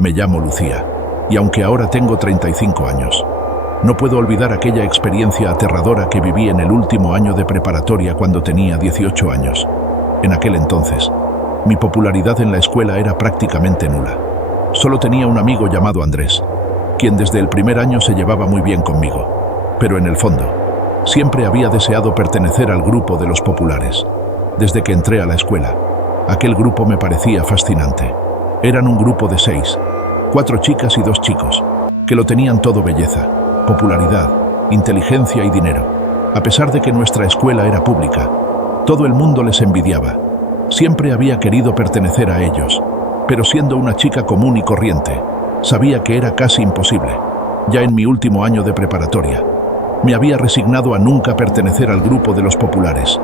Me llamo Lucía, y aunque ahora tengo 35 años, no puedo olvidar aquella experiencia aterradora que viví en el último año de preparatoria cuando tenía 18 años. En aquel entonces, mi popularidad en la escuela era prácticamente nula. Solo tenía un amigo llamado Andrés, quien desde el primer año se llevaba muy bien conmigo. Pero en el fondo, siempre había deseado pertenecer al grupo de los populares. Desde que entré a la escuela, aquel grupo me parecía fascinante. Eran un grupo de 6, 4 chicas y 2 chicos, que lo tenían todo: belleza, popularidad, inteligencia y dinero. A pesar de que nuestra escuela era pública, todo el mundo les envidiaba. Siempre había querido pertenecer a ellos, pero siendo una chica común y corriente, sabía que era casi imposible. Ya en mi último año de preparatoria, me había resignado a nunca pertenecer al grupo de los populares.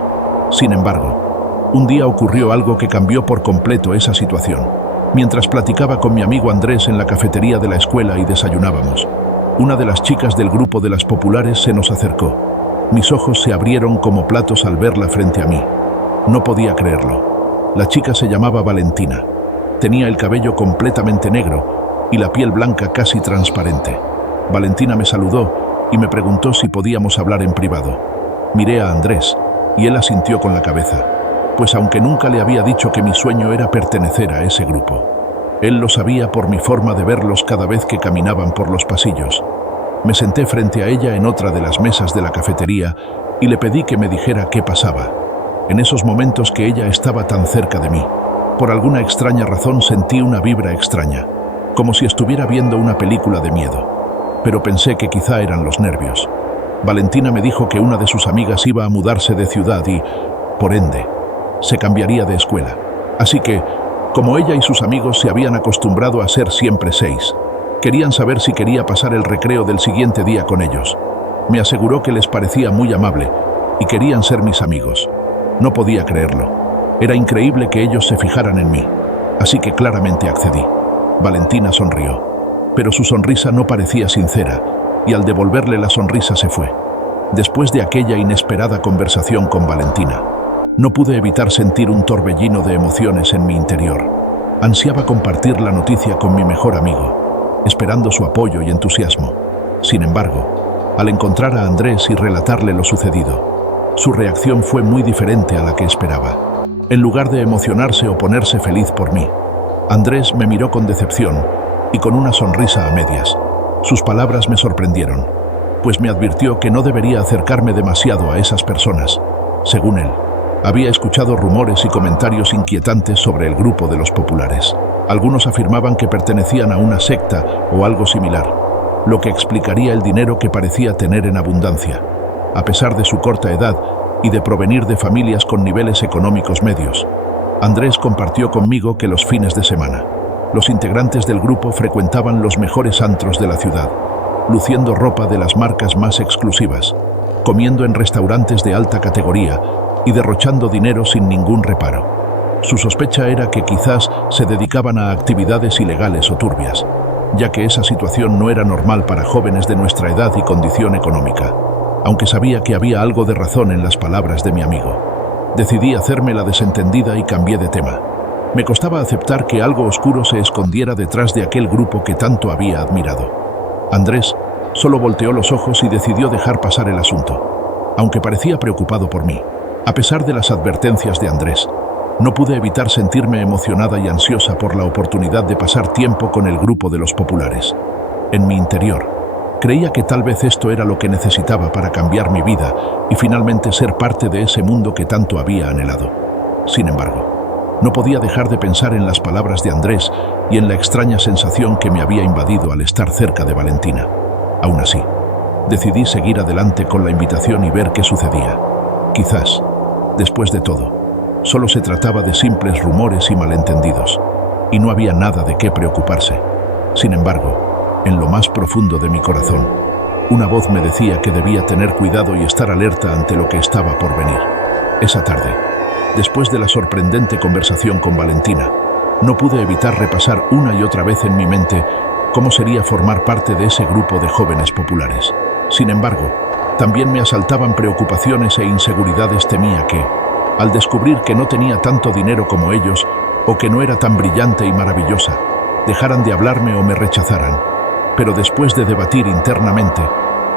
Sin embargo, un día ocurrió algo que cambió por completo esa situación. Mientras platicaba con mi amigo Andrés en la cafetería de la escuela y desayunábamos, una de las chicas del grupo de las populares se nos acercó. Mis ojos se abrieron como platos al verla frente a mí. No podía creerlo. La chica se llamaba Valentina. Tenía el cabello completamente negro y la piel blanca casi transparente. Valentina me saludó y me preguntó si podíamos hablar en privado. Miré a Andrés y él asintió con la cabeza, pues aunque nunca le había dicho que mi sueño era pertenecer a ese grupo, él lo sabía por mi forma de verlos cada vez que caminaban por los pasillos. Me senté frente a ella en otra de las mesas de la cafetería y le pedí que me dijera qué pasaba. En esos momentos que ella estaba tan cerca de mí, por alguna extraña razón sentí una vibra extraña, como si estuviera viendo una película de miedo. Pero pensé que quizá eran los nervios. Valentina me dijo que una de sus amigas iba a mudarse de ciudad y, por ende, se cambiaría de escuela. Así que, como ella y sus amigos se habían acostumbrado a ser siempre 6, querían saber si quería pasar el recreo del siguiente día con ellos. Me aseguró que les parecía muy amable y querían ser mis amigos. No podía creerlo. Era increíble que ellos se fijaran en mí, así que claramente accedí. Valentina sonrió, pero su sonrisa no parecía sincera, y al devolverle la sonrisa se fue. Después de aquella inesperada conversación con Valentina, no pude evitar sentir un torbellino de emociones en mi interior. Ansiaba compartir la noticia con mi mejor amigo, esperando su apoyo y entusiasmo. Sin embargo, al encontrar a Andrés y relatarle lo sucedido, su reacción fue muy diferente a la que esperaba. En lugar de emocionarse o ponerse feliz por mí, Andrés me miró con decepción y con una sonrisa a medias. Sus palabras me sorprendieron, pues me advirtió que no debería acercarme demasiado a esas personas. Según él, había escuchado rumores y comentarios inquietantes sobre el grupo de los populares. Algunos afirmaban que pertenecían a una secta o algo similar, lo que explicaría el dinero que parecía tener en abundancia. A pesar de su corta edad y de provenir de familias con niveles económicos medios, Andrés compartió conmigo que los fines de semana, los integrantes del grupo frecuentaban los mejores antros de la ciudad, luciendo ropa de las marcas más exclusivas, comiendo en restaurantes de alta categoría y derrochando dinero sin ningún reparo. Su sospecha era que quizás se dedicaban a actividades ilegales o turbias, ya que esa situación no era normal para jóvenes de nuestra edad y condición económica. Aunque sabía que había algo de razón en las palabras de mi amigo, decidí hacerme la desentendida y cambié de tema. Me costaba aceptar que algo oscuro se escondiera detrás de aquel grupo que tanto había admirado. Andrés solo volteó los ojos y decidió dejar pasar el asunto, aunque parecía preocupado por mí. A pesar de las advertencias de Andrés, no pude evitar sentirme emocionada y ansiosa por la oportunidad de pasar tiempo con el grupo de los populares. En mi interior, creía que tal vez esto era lo que necesitaba para cambiar mi vida y finalmente ser parte de ese mundo que tanto había anhelado. Sin embargo, no podía dejar de pensar en las palabras de Andrés y en la extraña sensación que me había invadido al estar cerca de Valentina. Aún así, decidí seguir adelante con la invitación y ver qué sucedía. Quizás, después de todo, solo se trataba de simples rumores y malentendidos, y no había nada de qué preocuparse. Sin embargo, en lo más profundo de mi corazón, una voz me decía que debía tener cuidado y estar alerta ante lo que estaba por venir. Esa tarde, después de la sorprendente conversación con Valentina, no pude evitar repasar una y otra vez en mi mente cómo sería formar parte de ese grupo de jóvenes populares. Sin embargo, también me asaltaban preocupaciones e inseguridades. Temía que, al descubrir que no tenía tanto dinero como ellos, o que no era tan brillante y maravillosa, dejaran de hablarme o me rechazaran. Pero después de debatir internamente,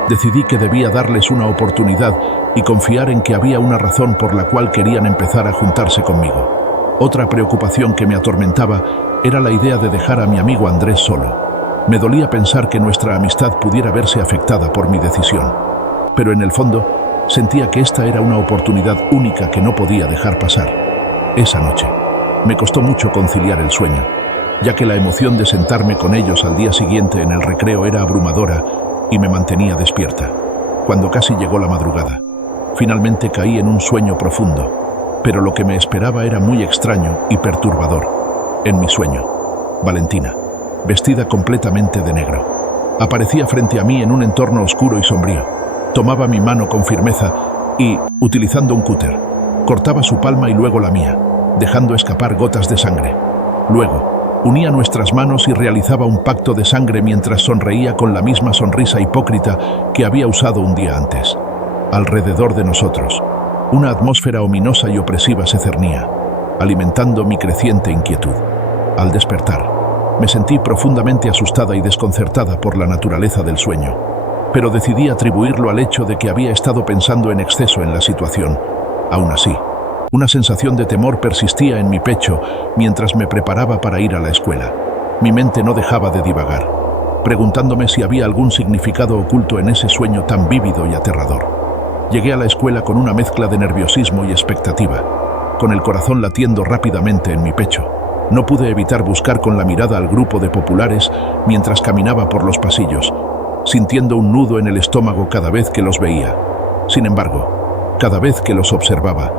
decidí que debía darles una oportunidad y confiar en que había una razón por la cual querían empezar a juntarse conmigo. Otra preocupación que me atormentaba era la idea de dejar a mi amigo Andrés solo. Me dolía pensar que nuestra amistad pudiera verse afectada por mi decisión. Pero en el fondo, sentía que esta era una oportunidad única que no podía dejar pasar. Esa noche, me costó mucho conciliar el sueño, ya que la emoción de sentarme con ellos al día siguiente en el recreo era abrumadora y me mantenía despierta. Cuando casi llegó la madrugada, finalmente caí en un sueño profundo, pero lo que me esperaba era muy extraño y perturbador. En mi sueño, Valentina, vestida completamente de negro, aparecía frente a mí en un entorno oscuro y sombrío. Tomaba mi mano con firmeza y, utilizando un cúter, cortaba su palma y luego la mía, dejando escapar gotas de sangre. Luego, unía nuestras manos y realizaba un pacto de sangre mientras sonreía con la misma sonrisa hipócrita que había usado un día antes. Alrededor de nosotros, una atmósfera ominosa y opresiva se cernía, alimentando mi creciente inquietud. Al despertar, me sentí profundamente asustada y desconcertada por la naturaleza del sueño, pero decidí atribuirlo al hecho de que había estado pensando en exceso en la situación. Aún así, una sensación de temor persistía en mi pecho mientras me preparaba para ir a la escuela. Mi mente no dejaba de divagar, preguntándome si había algún significado oculto en ese sueño tan vívido y aterrador. Llegué a la escuela con una mezcla de nerviosismo y expectativa, con el corazón latiendo rápidamente en mi pecho. No pude evitar buscar con la mirada al grupo de populares mientras caminaba por los pasillos, sintiendo un nudo en el estómago cada vez que los veía. Sin embargo, cada vez que los observaba,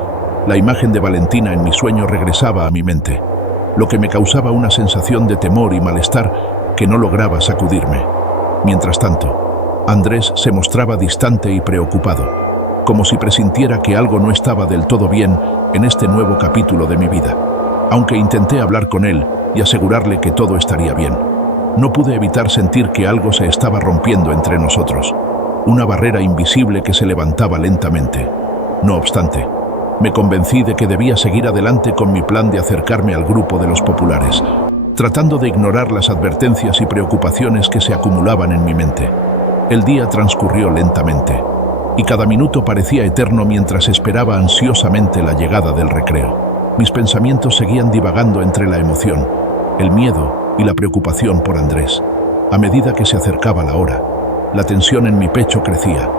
la imagen de Valentina en mi sueño regresaba a mi mente, lo que me causaba una sensación de temor y malestar que no lograba sacudirme. Mientras tanto, Andrés se mostraba distante y preocupado, como si presintiera que algo no estaba del todo bien en este nuevo capítulo de mi vida. Aunque intenté hablar con él y asegurarle que todo estaría bien, no pude evitar sentir que algo se estaba rompiendo entre nosotros, una barrera invisible que se levantaba lentamente. No obstante, me convencí de que debía seguir adelante con mi plan de acercarme al grupo de los populares, tratando de ignorar las advertencias y preocupaciones que se acumulaban en mi mente. El día transcurrió lentamente, y cada minuto parecía eterno mientras esperaba ansiosamente la llegada del recreo. Mis pensamientos seguían divagando entre la emoción, el miedo y la preocupación por Andrés. A medida que se acercaba la hora, la tensión en mi pecho crecía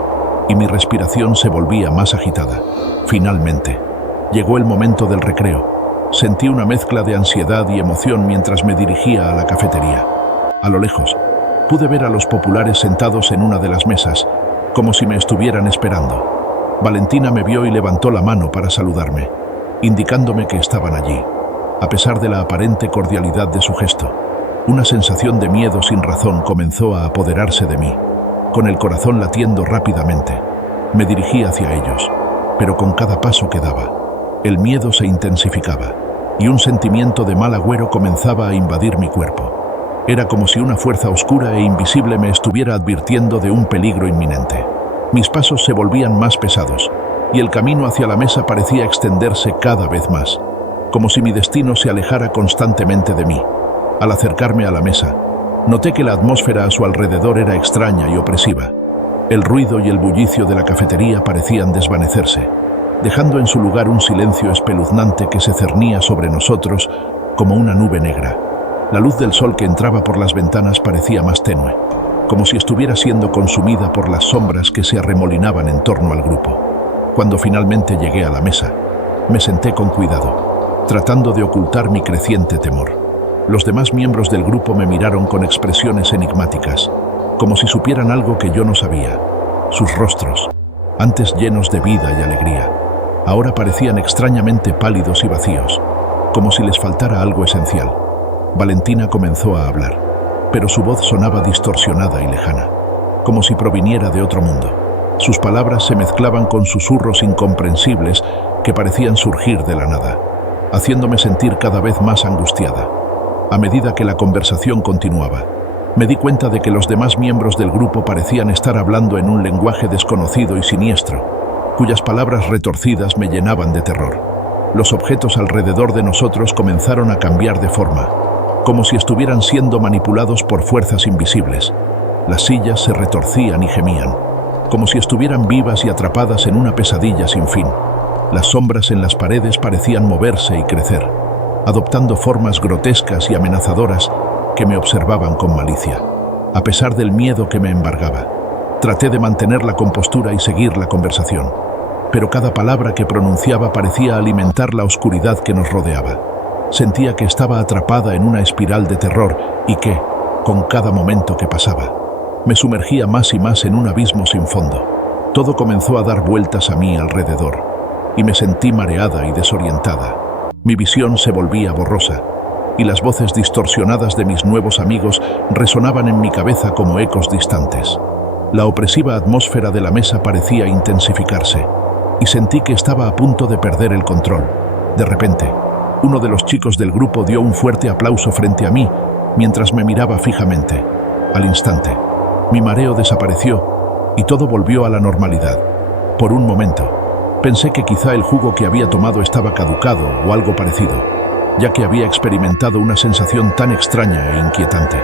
y mi respiración se volvía más agitada. Finalmente, llegó el momento del recreo. Sentí una mezcla de ansiedad y emoción mientras me dirigía a la cafetería. A lo lejos, pude ver a los populares sentados en una de las mesas, como si me estuvieran esperando. Valentina me vio y levantó la mano para saludarme, indicándome que estaban allí. A pesar de la aparente cordialidad de su gesto, una sensación de miedo sin razón comenzó a apoderarse de mí. Con el corazón latiendo rápidamente, me dirigí hacia ellos, pero con cada paso que daba, el miedo se intensificaba y un sentimiento de mal agüero comenzaba a invadir mi cuerpo. Era como si una fuerza oscura e invisible me estuviera advirtiendo de un peligro inminente. Mis pasos se volvían más pesados y el camino hacia la mesa parecía extenderse cada vez más, como si mi destino se alejara constantemente de mí. Al acercarme a la mesa, noté que la atmósfera a su alrededor era extraña y opresiva. El ruido y el bullicio de la cafetería parecían desvanecerse, dejando en su lugar un silencio espeluznante que se cernía sobre nosotros como una nube negra. La luz del sol que entraba por las ventanas parecía más tenue, como si estuviera siendo consumida por las sombras que se arremolinaban en torno al grupo. Cuando finalmente llegué a la mesa, me senté con cuidado, tratando de ocultar mi creciente temor. Los demás miembros del grupo me miraron con expresiones enigmáticas, como si supieran algo que yo no sabía. Sus rostros, antes llenos de vida y alegría, ahora parecían extrañamente pálidos y vacíos, como si les faltara algo esencial. Valentina comenzó a hablar, pero su voz sonaba distorsionada y lejana, como si proviniera de otro mundo. Sus palabras se mezclaban con susurros incomprensibles que parecían surgir de la nada, haciéndome sentir cada vez más angustiada. A medida que la conversación continuaba, me di cuenta de que los demás miembros del grupo parecían estar hablando en un lenguaje desconocido y siniestro, cuyas palabras retorcidas me llenaban de terror. Los objetos alrededor de nosotros comenzaron a cambiar de forma, como si estuvieran siendo manipulados por fuerzas invisibles. Las sillas se retorcían y gemían, como si estuvieran vivas y atrapadas en una pesadilla sin fin. Las sombras en las paredes parecían moverse y crecer, adoptando formas grotescas y amenazadoras que me observaban con malicia. A pesar del miedo que me embargaba, traté de mantener la compostura y seguir la conversación, pero cada palabra que pronunciaba parecía alimentar la oscuridad que nos rodeaba. Sentía que estaba atrapada en una espiral de terror y que, con cada momento que pasaba, me sumergía más y más en un abismo sin fondo. Todo comenzó a dar vueltas a mi alrededor y me sentí mareada y desorientada. Mi visión se volvía borrosa y las voces distorsionadas de mis nuevos amigos resonaban en mi cabeza como ecos distantes. La opresiva atmósfera de la mesa parecía intensificarse y sentí que estaba a punto de perder el control. De repente, uno de los chicos del grupo dio un fuerte aplauso frente a mí mientras me miraba fijamente. Al instante, mi mareo desapareció y todo volvió a la normalidad. Por un momento, pensé que quizá el jugo que había tomado estaba caducado o algo parecido, ya que había experimentado una sensación tan extraña e inquietante.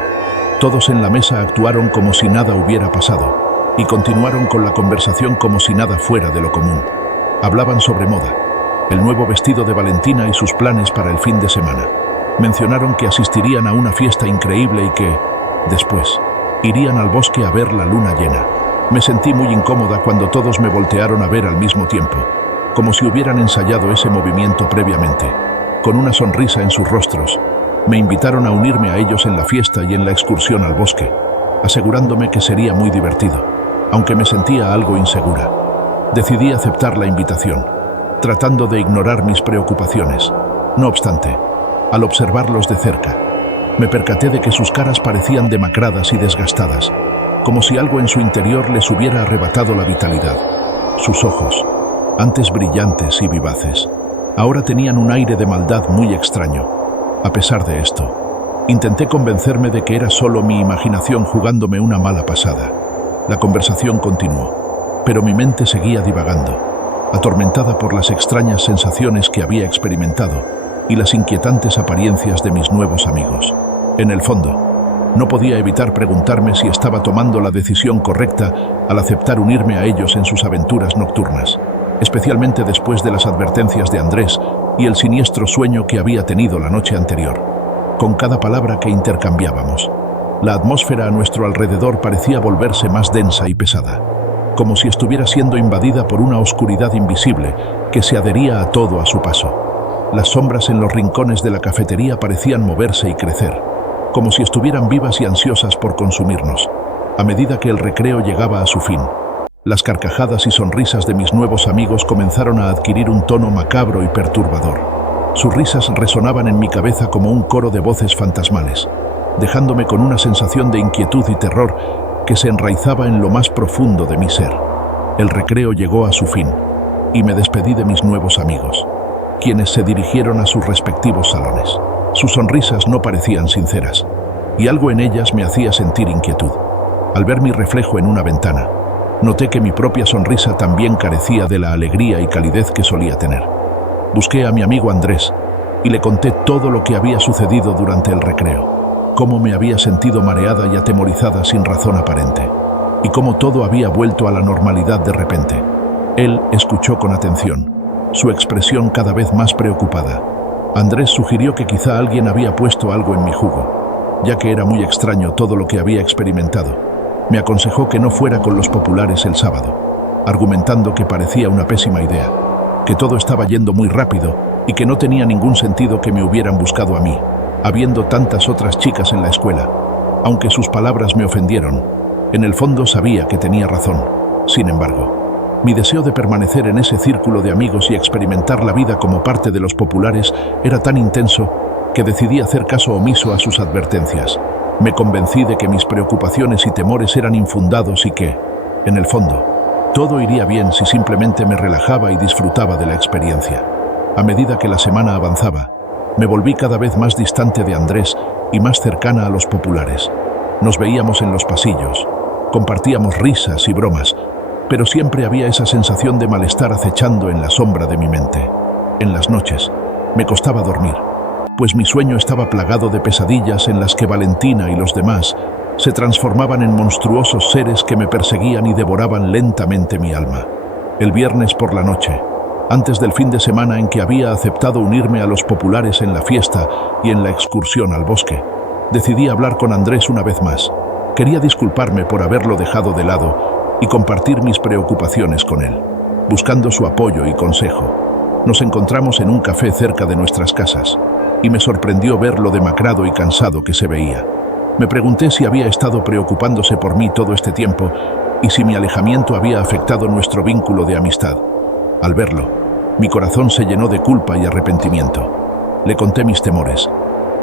Todos en la mesa actuaron como si nada hubiera pasado y continuaron con la conversación como si nada fuera de lo común. Hablaban sobre moda, el nuevo vestido de Valentina y sus planes para el fin de semana. Mencionaron que asistirían a una fiesta increíble y que, después, irían al bosque a ver la luna llena. Me sentí muy incómoda cuando todos me voltearon a ver al mismo tiempo, como si hubieran ensayado ese movimiento previamente. Con una sonrisa en sus rostros, me invitaron a unirme a ellos en la fiesta y en la excursión al bosque, asegurándome que sería muy divertido, aunque me sentía algo insegura. Decidí aceptar la invitación, tratando de ignorar mis preocupaciones. No obstante, al observarlos de cerca, me percaté de que sus caras parecían demacradas y desgastadas, como si algo en su interior les hubiera arrebatado la vitalidad. Sus ojos, antes brillantes y vivaces, ahora tenían un aire de maldad muy extraño. A pesar de esto, intenté convencerme de que era solo mi imaginación jugándome una mala pasada. La conversación continuó, pero mi mente seguía divagando, atormentada por las extrañas sensaciones que había experimentado y las inquietantes apariencias de mis nuevos amigos. En el fondo, no podía evitar preguntarme si estaba tomando la decisión correcta al aceptar unirme a ellos en sus aventuras nocturnas, especialmente después de las advertencias de Andrés y el siniestro sueño que había tenido la noche anterior. Con cada palabra que intercambiábamos, la atmósfera a nuestro alrededor parecía volverse más densa y pesada, como si estuviera siendo invadida por una oscuridad invisible que se adhería a todo a su paso. Las sombras en los rincones de la cafetería parecían moverse y crecer, como si estuvieran vivas y ansiosas por consumirnos. A medida que el recreo llegaba a su fin, las carcajadas y sonrisas de mis nuevos amigos comenzaron a adquirir un tono macabro y perturbador. Sus risas resonaban en mi cabeza como un coro de voces fantasmales, dejándome con una sensación de inquietud y terror que se enraizaba en lo más profundo de mi ser. El recreo llegó a su fin y me despedí de mis nuevos amigos, quienes se dirigieron a sus respectivos salones. Sus sonrisas no parecían sinceras, y algo en ellas me hacía sentir inquietud. Al ver mi reflejo en una ventana, noté que mi propia sonrisa también carecía de la alegría y calidez que solía tener. Busqué a mi amigo Andrés y le conté todo lo que había sucedido durante el recreo, cómo me había sentido mareada y atemorizada sin razón aparente, y cómo todo había vuelto a la normalidad de repente. Él escuchó con atención, su expresión cada vez más preocupada. Andrés sugirió que quizá alguien había puesto algo en mi jugo, ya que era muy extraño todo lo que había experimentado. Me aconsejó que no fuera con los populares el sábado, argumentando que parecía una pésima idea, que todo estaba yendo muy rápido y que no tenía ningún sentido que me hubieran buscado a mí, habiendo tantas otras chicas en la escuela. Aunque sus palabras me ofendieron, en el fondo sabía que tenía razón. Sin embargo, mi deseo de permanecer en ese círculo de amigos y experimentar la vida como parte de los populares era tan intenso que decidí hacer caso omiso a sus advertencias. Me convencí de que mis preocupaciones y temores eran infundados y que, en el fondo, todo iría bien si simplemente me relajaba y disfrutaba de la experiencia. A medida que la semana avanzaba, me volví cada vez más distante de Andrés y más cercana a los populares. Nos veíamos en los pasillos, compartíamos risas y bromas, pero siempre había esa sensación de malestar acechando en la sombra de mi mente. En las noches, me costaba dormir. pues mi sueño estaba plagado de pesadillas en las que Valentina y los demás se transformaban en monstruosos seres que me perseguían y devoraban lentamente mi alma. El viernes por la noche, antes del fin de semana en que había aceptado unirme a los populares en la fiesta y en la excursión al bosque, decidí hablar con Andrés una vez más. Quería disculparme por haberlo dejado de lado y compartir mis preocupaciones con él, buscando su apoyo y consejo. Nos encontramos en un café cerca de nuestras casas y me sorprendió ver lo demacrado y cansado que se veía. Me pregunté si había estado preocupándose por mí todo este tiempo y si mi alejamiento había afectado nuestro vínculo de amistad. Al verlo, mi corazón se llenó de culpa y arrepentimiento. Le conté mis temores,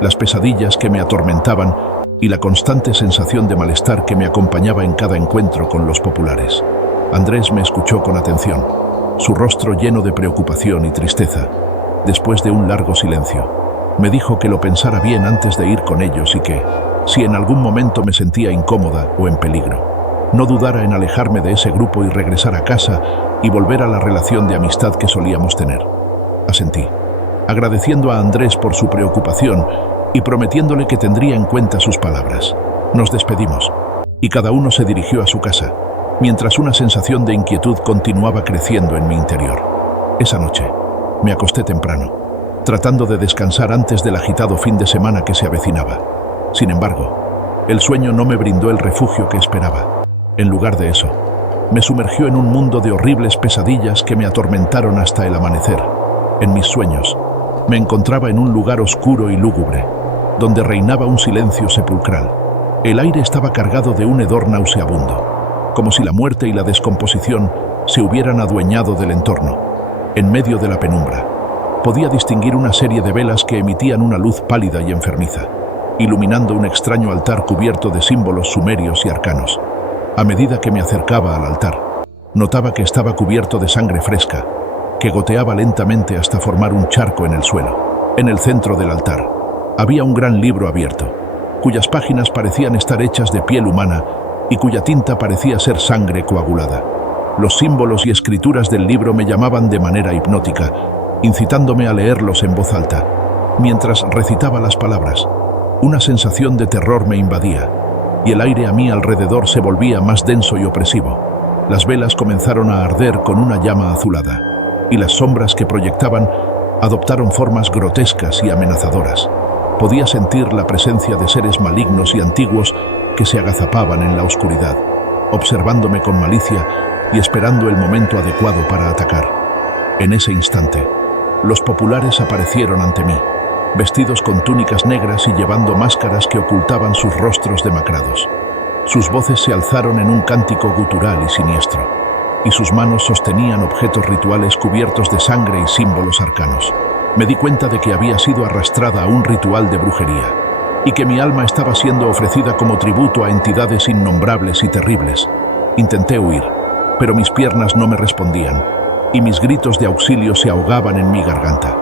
las pesadillas que me atormentaban y la constante sensación de malestar que me acompañaba en cada encuentro con los populares. Andrés me escuchó con atención, su rostro lleno de preocupación y tristeza. Después de un largo silencio, me dijo que lo pensara bien antes de ir con ellos y que, si en algún momento me sentía incómoda o en peligro, no dudara en alejarme de ese grupo y regresar a casa y volver a la relación de amistad que solíamos tener. Asentí, agradeciendo a Andrés por su preocupación y prometiéndole que tendría en cuenta sus palabras. Nos despedimos y cada uno se dirigió a su casa, mientras una sensación de inquietud continuaba creciendo en mi interior. Esa noche, me acosté temprano, tratando de descansar antes del agitado fin de semana que se avecinaba. Sin embargo, el sueño no me brindó el refugio que esperaba. En lugar de eso, me sumergió en un mundo de horribles pesadillas que me atormentaron hasta el amanecer. En mis sueños, me encontraba en un lugar oscuro y lúgubre, donde reinaba un silencio sepulcral. El aire estaba cargado de un hedor nauseabundo, como si la muerte y la descomposición se hubieran adueñado del entorno. En medio de la penumbra, podía distinguir una serie de velas que emitían una luz pálida y enfermiza, iluminando un extraño altar cubierto de símbolos sumerios y arcanos. A medida que me acercaba al altar, notaba que estaba cubierto de sangre fresca, que goteaba lentamente hasta formar un charco en el suelo. En el centro del altar, había un gran libro abierto, cuyas páginas parecían estar hechas de piel humana y cuya tinta parecía ser sangre coagulada. Los símbolos y escrituras del libro me llamaban de manera hipnótica, incitándome a leerlos en voz alta. Mientras recitaba las palabras, una sensación de terror me invadía, y el aire a mi alrededor se volvía más denso y opresivo. Las velas comenzaron a arder con una llama azulada, y las sombras que proyectaban adoptaron formas grotescas y amenazadoras. Podía sentir la presencia de seres malignos y antiguos que se agazapaban en la oscuridad, observándome con malicia y esperando el momento adecuado para atacar. En ese instante, los populares aparecieron ante mí, vestidos con túnicas negras y llevando máscaras que ocultaban sus rostros demacrados. Sus voces se alzaron en un cántico gutural y siniestro, y sus manos sostenían objetos rituales cubiertos de sangre y símbolos arcanos. Me di cuenta de que había sido arrastrada a un ritual de brujería, y que mi alma estaba siendo ofrecida como tributo a entidades innombrables y terribles. Intenté huir, pero mis piernas no me respondían, y mis gritos de auxilio se ahogaban en mi garganta.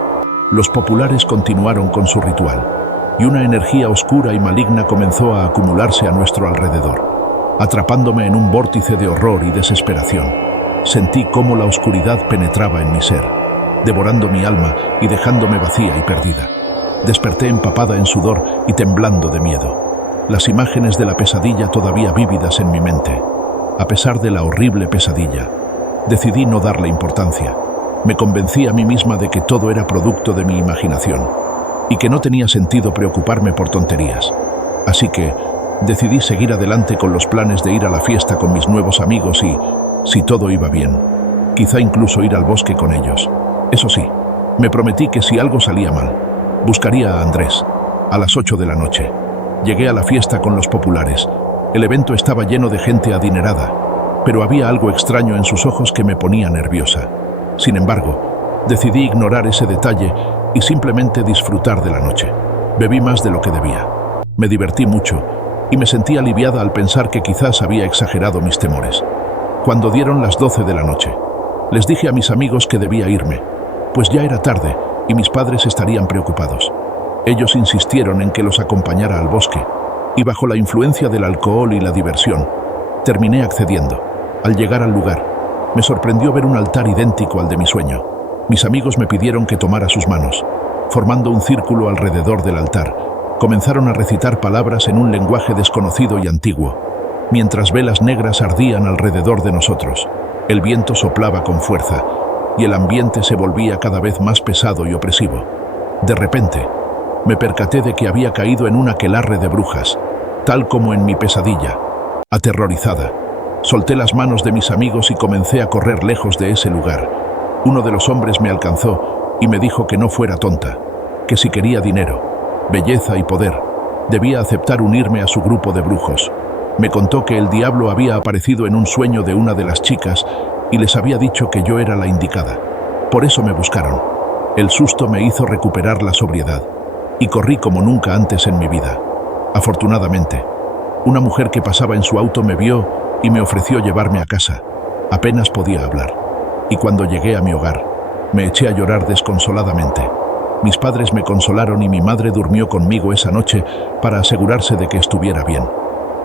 Los populares continuaron con su ritual, y una energía oscura y maligna comenzó a acumularse a nuestro alrededor, atrapándome en un vórtice de horror y desesperación. Sentí cómo la oscuridad penetraba en mi ser, devorando mi alma y dejándome vacía y perdida. Desperté empapada en sudor y temblando de miedo, las imágenes de la pesadilla todavía vívidas en mi mente. A pesar de la horrible pesadilla, decidí no darle importancia. Me convencí a mí misma de que todo era producto de mi imaginación y que no tenía sentido preocuparme por tonterías. Así que decidí seguir adelante con los planes de ir a la fiesta con mis nuevos amigos y, si todo iba bien, quizá incluso ir al bosque con ellos. Eso sí, me prometí que si algo salía mal, buscaría a Andrés. A las 8 de la noche, llegué a la fiesta con los populares. El evento estaba lleno de gente adinerada, pero había algo extraño en sus ojos que me ponía nerviosa. Sin embargo, decidí ignorar ese detalle y simplemente disfrutar de la noche. Bebí más de lo que debía. Me divertí mucho y me sentí aliviada al pensar que quizás había exagerado mis temores. Cuando dieron las 12 de la noche, les dije a mis amigos que debía irme, pues ya era tarde y mis padres estarían preocupados. Ellos insistieron en que los acompañara al bosque, y bajo la influencia del alcohol y la diversión, terminé accediendo. Al llegar al lugar, me sorprendió ver un altar idéntico al de mi sueño. Mis amigos me pidieron que tomara sus manos. formando un círculo alrededor del altar. Comenzaron a recitar palabras en un lenguaje desconocido y antiguo, mientras velas negras ardían alrededor de nosotros. El viento soplaba con fuerza, y el ambiente se volvía cada vez más pesado y opresivo. De repente, me percaté de que había caído en un aquelarre de brujas, tal como en mi pesadilla. Aterrorizada, solté las manos de mis amigos y comencé a correr lejos de ese lugar. Uno de los hombres me alcanzó y me dijo que no fuera tonta, que si quería dinero, belleza y poder, debía aceptar unirme a su grupo de brujos. Me contó que el diablo había aparecido en un sueño de una de las chicas y les había dicho que yo era la indicada. Por eso me buscaron. El susto me hizo recuperar la sobriedad y corrí como nunca antes en mi vida. Afortunadamente, una mujer que pasaba en su auto me vio y me ofreció llevarme a casa. Apenas podía hablar. Y cuando llegué a mi hogar, me eché a llorar desconsoladamente. Mis padres me consolaron y mi madre durmió conmigo esa noche para asegurarse de que estuviera bien.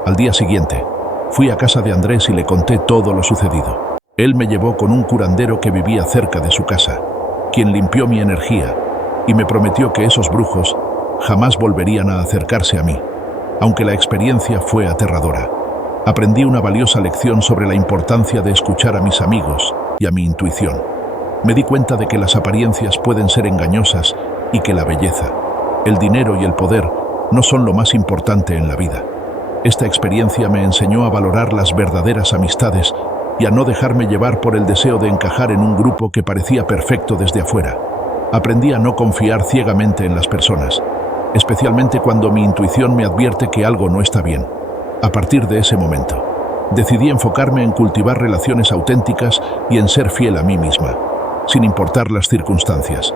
Al día siguiente, fui a casa de Andrés y le conté todo lo sucedido. Él me llevó con un curandero que vivía cerca de su casa, quien limpió mi energía y me prometió que esos brujos jamás volverían a acercarse a mí. Aunque la experiencia fue aterradora, aprendí una valiosa lección sobre la importancia de escuchar a mis amigos y a mi intuición. Me di cuenta de que las apariencias pueden ser engañosas y que la belleza, el dinero y el poder no son lo más importante en la vida. Esta experiencia me enseñó a valorar las verdaderas amistades y a no dejarme llevar por el deseo de encajar en un grupo que parecía perfecto desde afuera. Aprendí a no confiar ciegamente en las personas, especialmente cuando mi intuición me advierte que algo no está bien. A partir de ese momento, decidí enfocarme en cultivar relaciones auténticas y en ser fiel a mí misma, sin importar las circunstancias.